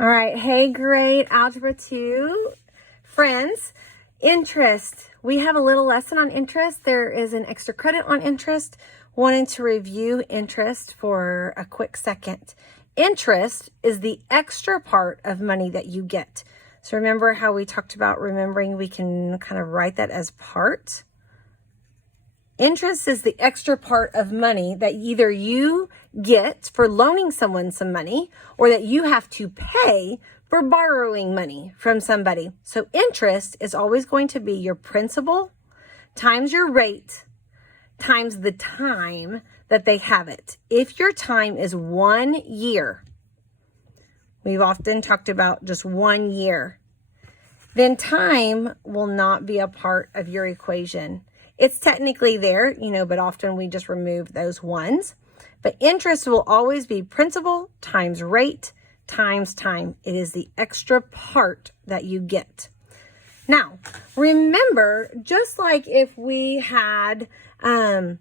All right, hey, grade Algebra 2 friends, interest. We have a little lesson on interest. There is an extra credit on interest. Wanting to review interest for a quick second. Interest is the extra part of money that you get. So remember how we talked about remembering we can kind of write that as part? Interest is the extra part of money that either you get for loaning someone some money or that you have to pay for borrowing money from somebody. So interest is always going to be your principal times your rate times the time that they have it. If your time is 1 year, we've often talked about just 1 year, then time will not be a part of your equation. It's technically there, but often we just remove those ones. But interest will always be principal times rate times time. It is the extra part that you get. Now, remember, just like if we had Legos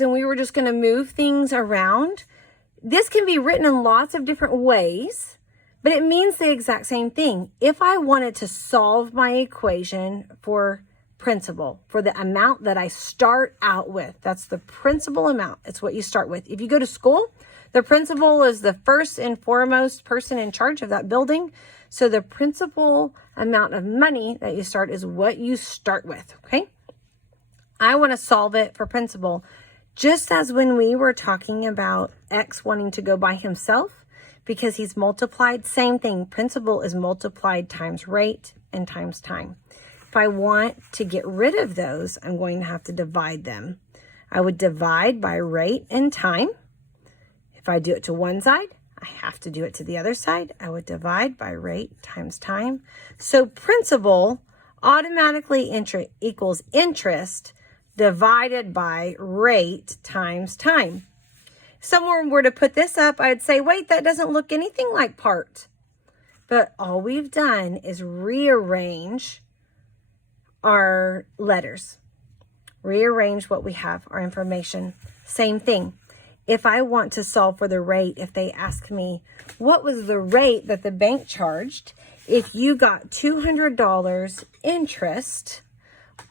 and we were just going to move things around, this can be written in lots of different ways, but it means the exact same thing. If I wanted to solve my equation for principal, for the amount that I start out with, that's the principal amount. It's what you start with. If you go to school, the principal is the first and foremost person in charge of that building. So the principal amount of money that you start is what you start with, okay? I want to solve it for principal. Just as when we were talking about X wanting to go by himself because he's multiplied, same thing. Principal is multiplied times rate and times time. If I want to get rid of those, I'm going to have to divide them. I would divide by rate and time. If I do it to one side, I have to do it to the other side. I would divide by rate times time. So principal automatically equals interest divided by rate times time. If someone were to put this up, I'd say, wait, that doesn't look anything like part. But all we've done is rearrange our letters, rearrange what we have, our information. Same thing. If I want to solve for the rate, if they ask me, what was the rate that the bank charged if you got $200 interest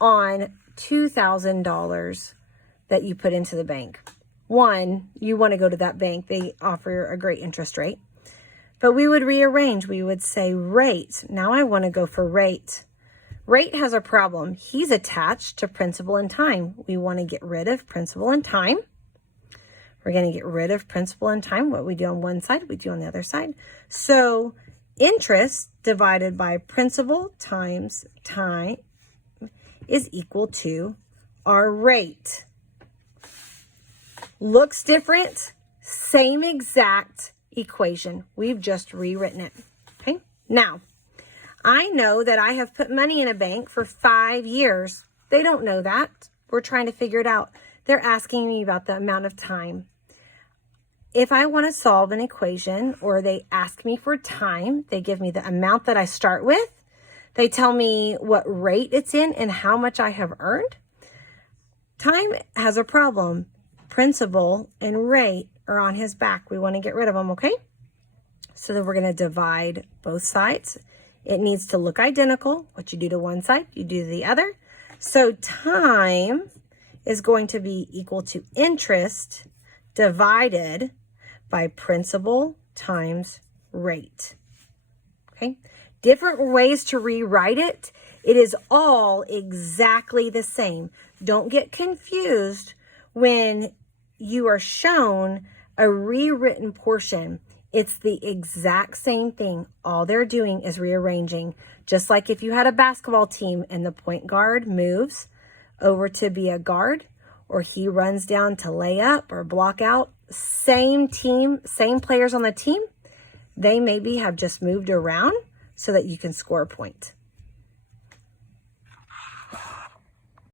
on $2,000 that you put into the bank? One, you want to go to that bank. They offer a great interest rate. But we would rearrange. We would say rate. Now I want to go for rate. Rate has a problem. He's attached to principal and time. We want to get rid of principal and time. We're going to get rid of principal and time. What we do on one side, we do on the other side. So interest divided by principal times time is equal to our rate. Looks different, same exact equation. We've just rewritten it. Okay. Now, I know that I have put money in a bank for 5 years. They don't know that. We're trying to figure it out. They're asking me about the amount of time. If I want to solve an equation or they ask me for time, they give me the amount that I start with. They tell me what rate it's in and how much I have earned. Time has a problem. Principal and rate are on his back. We want to get rid of them, okay? So then we're going to divide both sides. It needs to look identical. What you do to one side, you do to the other. So time is going to be equal to interest divided by principal times rate. Okay? Different ways to rewrite it. It is all exactly the same. Don't get confused when you are shown a rewritten portion. It's the exact same thing. All they're doing is rearranging. Just like if you had a basketball team and the point guard moves over to be a guard, or he runs down to lay up or block out, same team, same players on the team, they maybe have just moved around so that you can score a point.